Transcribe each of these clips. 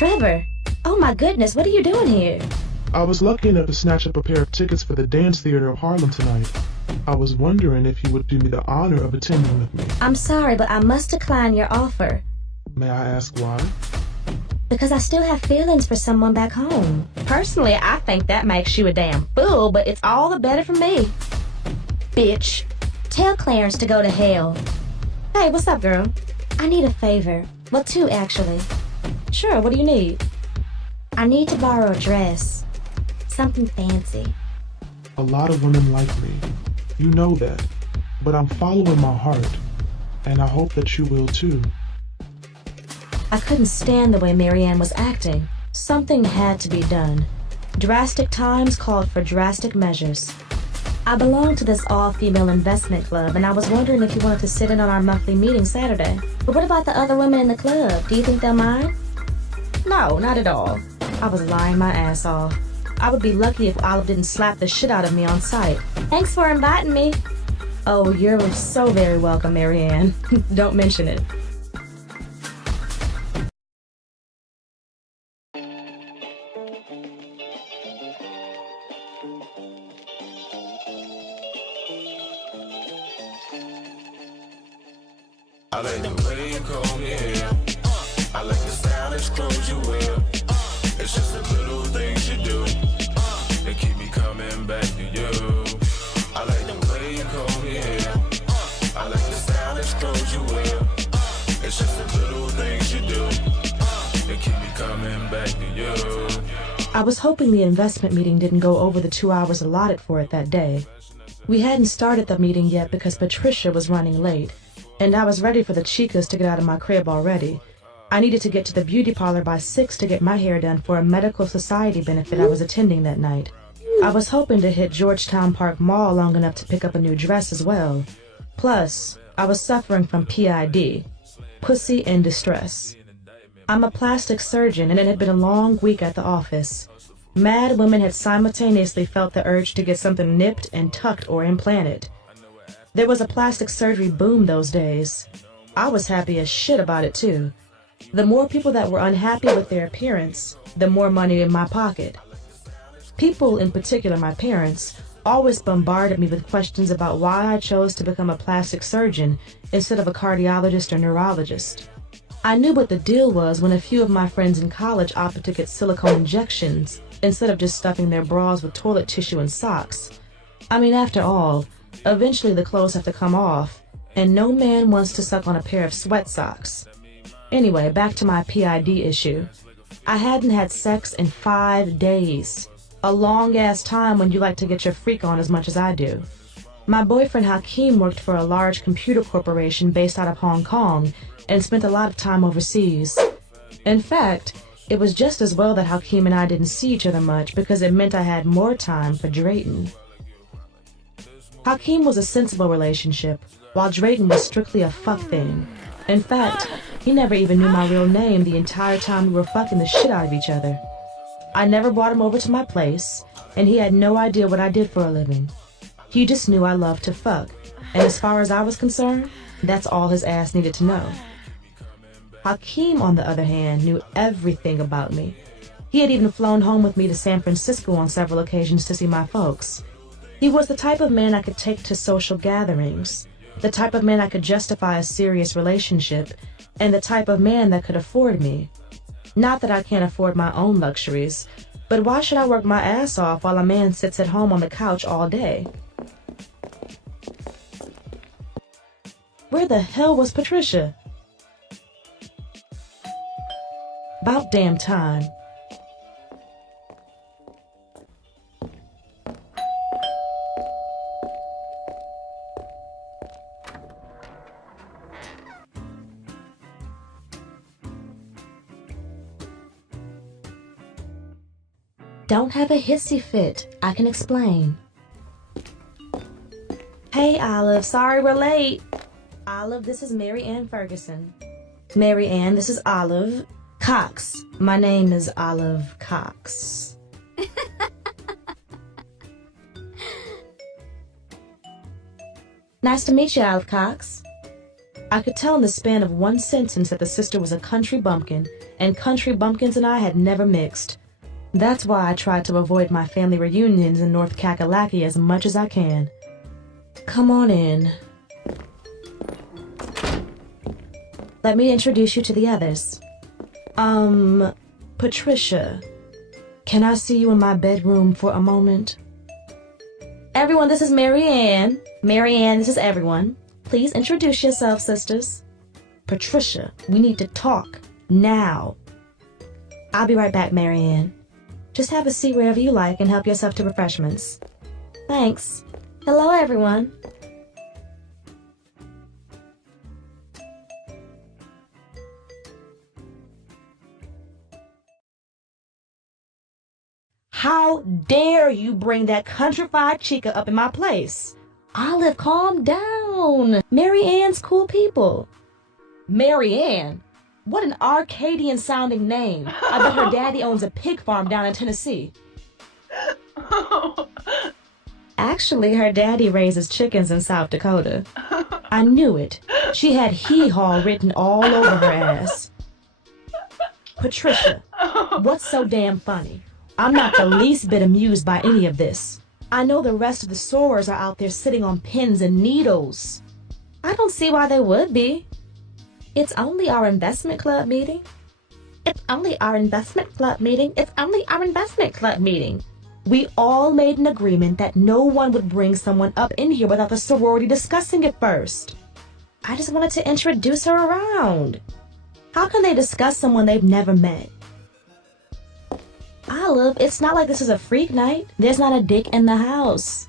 Trevor! Oh my goodness, what are you doing here? I was lucky enough to snatch up a pair of tickets for the dance theater of Harlem tonight. I was wondering if you would do me the honor of attending with me. I'm sorry, but I must decline your offer. May I ask why? Because I still have feelings for someone back home. Personally, I think that makes you a damn fool, but it's all the better for me. Bitch. Tell Clarence to go to hell. Hey, what's up, girl? I need a favor. Well, two, actually. Sure, what do you need? I need to borrow a dress. Something fancy. A lot of women like me. You know that. But I'm following my heart. And I hope that you will too. I couldn't stand the way Marianne was acting. Something had to be done. Drastic times called for drastic measures. I belong to this all-female investment club, and I was wondering if you wanted to sit in on our monthly meeting Saturday. But what about the other women in the club? Do you think they'll mind? No, not at all. I was lying my ass off. I would be lucky if Olive didn't slap the shit out of me on sight. Thanks for inviting me. Oh, you're so very welcome, Marianne. Don't mention it. I like the way you comb your hair. I like the stylish clothes you wear. It's just the little things you do that keep me coming back to you. I like the way you comb your hair. I like the stylish clothes you wear. It's just the little things you do that keep me coming back to you. I was hoping the investment meeting didn't go over the 2 hours allotted for it that day. We hadn't started the meeting yet because Patricia was running late, and I was ready for the chicas to get out of my crib already. I needed to get to the beauty parlor by 6 to get my hair done for a medical society benefit I was attending that night. I was hoping to hit Georgetown Park Mall long enough to pick up a new dress as well. Plus, I was suffering from PID, pussy in distress. I'm a plastic surgeon, and it had been a long week at the office. Mad women had simultaneously felt the urge to get something nipped and tucked or implanted. There was a plastic surgery boom those days. I was happy as shit about it too. The more people that were unhappy with their appearance, the more money in my pocket. People, in particular my parents, always bombarded me with questions about why I chose to become a plastic surgeon instead of a cardiologist or neurologist. I knew what the deal was when a few of my friends in college opted to get silicone injections instead of just stuffing their bras with toilet tissue and socks. I mean, after all, eventually the clothes have to come off, and no man wants to suck on a pair of sweat socks. Anyway, back to my PID issue. I hadn't had sex in 5 days. A long-ass time when you like to get your freak on as much as I do. My boyfriend Hakeem worked for a large computer corporation based out of Hong Kong and spent a lot of time overseas. In fact, it was just as well that Hakeem and I didn't see each other much because it meant I had more time for Drayton. Hakeem was a sensible relationship, while Drayton was strictly a fuck thing. In fact, he never even knew my real name the entire time we were fucking the shit out of each other. I never brought him over to my place, and he had no idea what I did for a living. He just knew I loved to fuck, and as far as I was concerned, that's all his ass needed to know. Hakeem, on the other hand, knew everything about me. He had even flown home with me to San Francisco on several occasions to see my folks. He was the type of man I could take to social gatherings, the type of man I could justify a serious relationship, and the type of man that could afford me. Not that I can't afford my own luxuries, but why should I work my ass off while a man sits at home on the couch all day? Where the hell was Patricia? About damn time. Don't have a hissy fit. I can explain. Hey, Olive. Sorry we're late. Olive, this is Mary Ann Ferguson. Mary Ann, this is Olive Cox. My name is Olive Cox. Nice to meet you, Olive Cox. I could tell in the span of one sentence that the sister was a country bumpkin, and country bumpkins and I had never mixed. That's why I tried to avoid my family reunions in North Kakalaki as much as I can. Come on in. Let me introduce you to the others. Patricia, can I see you in my bedroom for a moment? Everyone, this is Mary Ann. Mary Ann, this is everyone. Please introduce yourself, sisters. Patricia, we need to talk now. I'll be right back, Mary Ann. Just have a seat wherever you like and help yourself to refreshments. Thanks. Hello, everyone. How dare you bring that countrified chica up in my place? Olive, calm down. Mary Ann's cool people. Mary Ann? What an Arcadian-sounding name. I bet her daddy owns a pig farm down in Tennessee. Actually, her daddy raises chickens in South Dakota. I knew it. She had hee-haw written all over her ass. Patricia, what's so damn funny? I'm not the least bit amused by any of this. I know the rest of the sorors are out there sitting on pins and needles. I don't see why they would be. It's only our investment club meeting. It's only our investment club meeting. It's only our investment club meeting. We all made an agreement that no one would bring someone up in here without the sorority discussing it first. I just wanted to introduce her around. How can they discuss someone they've never met? Olive, it's not like this is a freak night. There's not a dick in the house.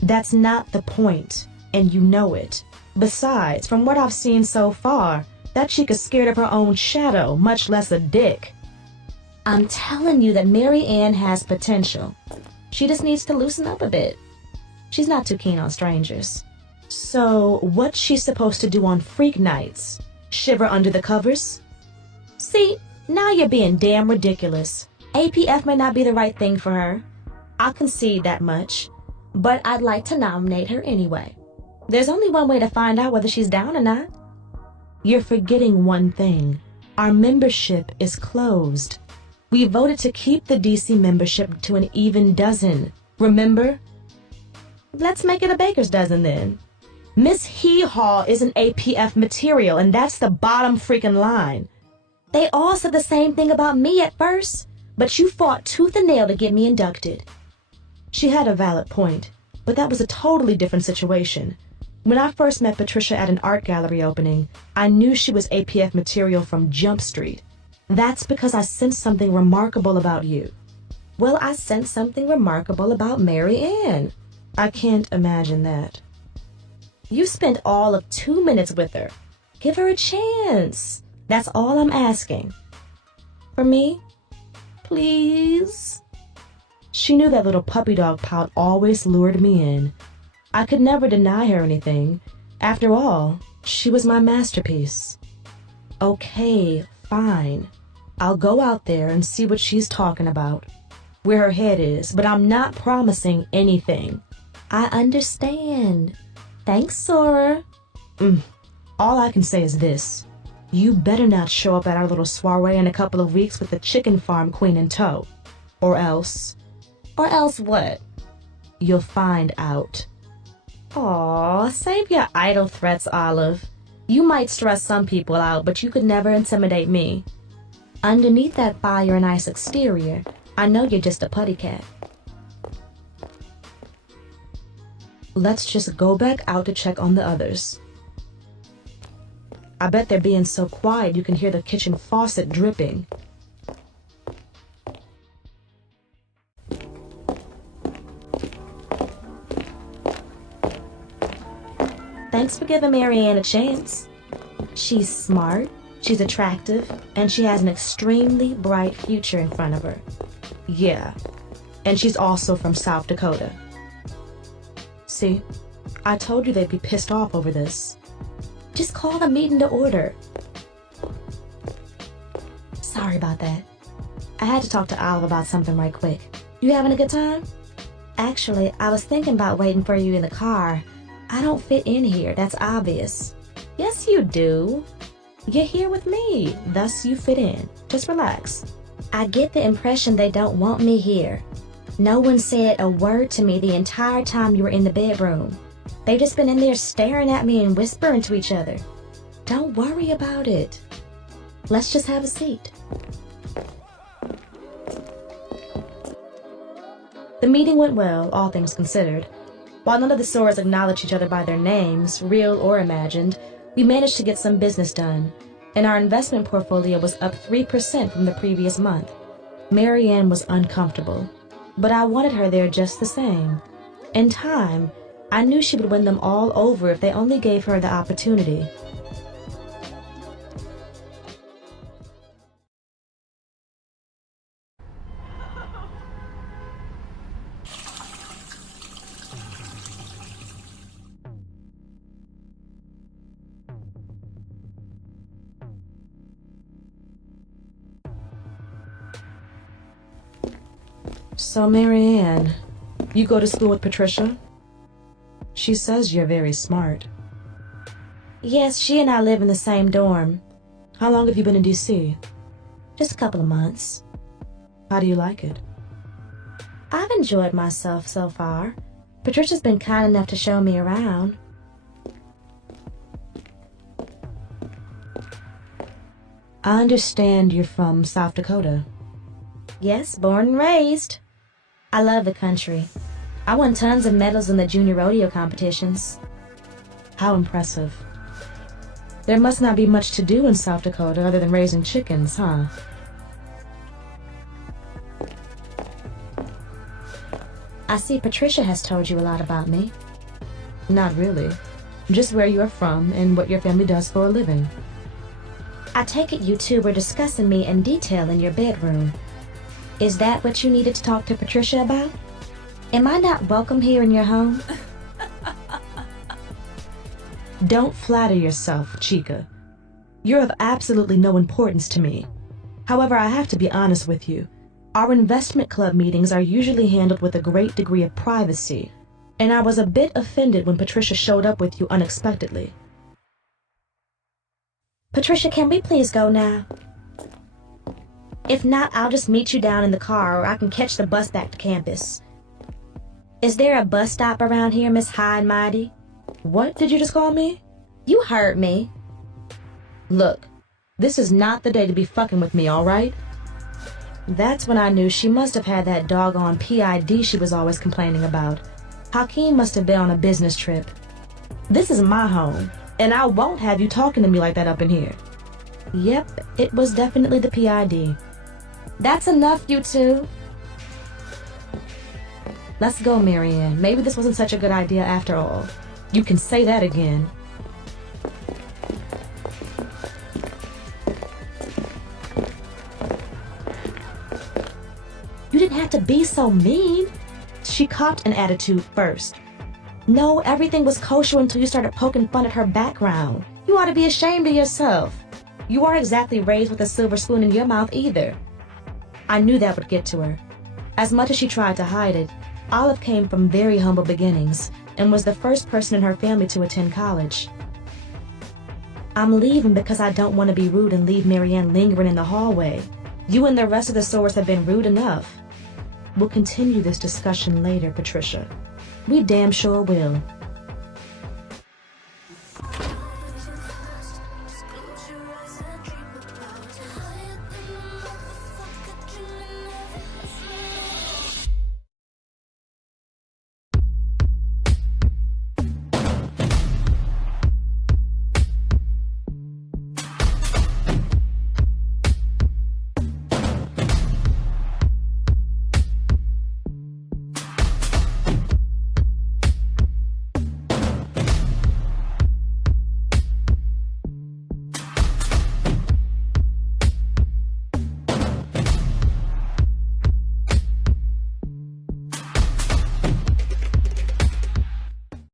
That's not the point, and you know it. Besides, from what I've seen so far, that chica's scared of her own shadow, much less a dick. I'm telling you that Mary Ann has potential. She just needs to loosen up a bit. She's not too keen on strangers. So, what's she supposed to do on freak nights? Shiver under the covers? See, now you're being damn ridiculous. APF may not be the right thing for her. I'll concede that much. But I'd like to nominate her anyway. There's only one way to find out whether she's down or not. You're forgetting one thing. Our membership is closed. We voted to keep the DC membership to an even dozen. Remember? Let's make it a baker's dozen then. Miss Hee-Haw is an APF material, and that's the bottom freaking line. They all said the same thing about me at first, but you fought tooth and nail to get me inducted. She had a valid point, but that was a totally different situation. When I first met Patricia at an art gallery opening, I knew she was APF material from Jump Street. That's because I sensed something remarkable about you. Well, I sensed something remarkable about Mary Ann. I can't imagine that. You spent all of 2 minutes with her. Give her a chance. That's all I'm asking. For me? Please? She knew that little puppy dog pout always lured me in. I could never deny her anything. After all, she was my masterpiece. Okay, fine. I'll go out there and see what she's talking about, where her head is, but I'm not promising anything. I understand. Thanks, Sora. All I can say is this. You better not show up at our little soiree in a couple of weeks with the chicken farm queen in tow. Or else. Or else what? You'll find out. Aw, save your idle threats, Olive. You might stress some people out, but you could never intimidate me. Underneath that fire and ice exterior, I know you're just a putty cat. Let's just go back out to check on the others. I bet they're being so quiet you can hear the kitchen faucet dripping. Thanks for giving Mary Ann a chance. She's smart, she's attractive, and she has an extremely bright future in front of her. Yeah, and she's also from South Dakota. See, I told you they'd be pissed off over this. Just call the meeting to order. Sorry about that. I had to talk to Olive about something right quick. You having a good time? Actually, I was thinking about waiting for you in the car. I don't fit in here, that's obvious. Yes, you do. You're here with me, thus you fit in. Just relax. I get the impression they don't want me here. No one said a word to me the entire time you were in the bedroom. They've just been in there staring at me and whispering to each other. Don't worry about it. Let's just have a seat. The meeting went well, all things considered. While none of the sores acknowledged each other by their names, real or imagined, we managed to get some business done, and our investment portfolio was up 3% from the previous month. Marianne was uncomfortable, but I wanted her there just the same. In time, I knew she would win them all over if they only gave her the opportunity. So, Marianne, you go to school with Patricia? She says you're very smart. Yes, she and I live in the same dorm. How long have you been in D.C.? Just a couple of months. How do you like it? I've enjoyed myself so far. Patricia's been kind enough to show me around. I understand you're from South Dakota. Yes, born and raised. I love the country. I won tons of medals in the junior rodeo competitions. How impressive. There must not be much to do in South Dakota other than raising chickens, huh? I see Patricia has told you a lot about me. Not really. Just where you're from and what your family does for a living. I take it you two were discussing me in detail in your bedroom. Is that what you needed to talk to Patricia about? Am I not welcome here in your home? Don't flatter yourself, Chica. You're of absolutely no importance to me. However, I have to be honest with you. Our investment club meetings are usually handled with a great degree of privacy, and I was a bit offended when Patricia showed up with you unexpectedly. Patricia, can we please go now? If not, I'll just meet you down in the car, or I can catch the bus back to campus. Is there a bus stop around here, Miss High and Mighty? What did you just call me? You heard me. Look, this is not the day to be fucking with me, all right? That's when I knew she must have had that doggone PID she was always complaining about. Hakeem must have been on a business trip. This is my home, and I won't have you talking to me like that up in here. Yep, it was definitely the PID. That's enough, you two. Let's go, Marianne. Maybe this wasn't such a good idea after all. You can say that again. You didn't have to be so mean. She copped an attitude first. No, everything was kosher until you started poking fun at her background. You ought to be ashamed of yourself. You aren't exactly raised with a silver spoon in your mouth either. I knew that would get to her. As much as she tried to hide it, Olive came from very humble beginnings and was the first person in her family to attend college. I'm leaving because I don't want to be rude and leave Marianne lingering in the hallway. You and the rest of the sores have been rude enough. We'll continue this discussion later, Patricia. We damn sure will.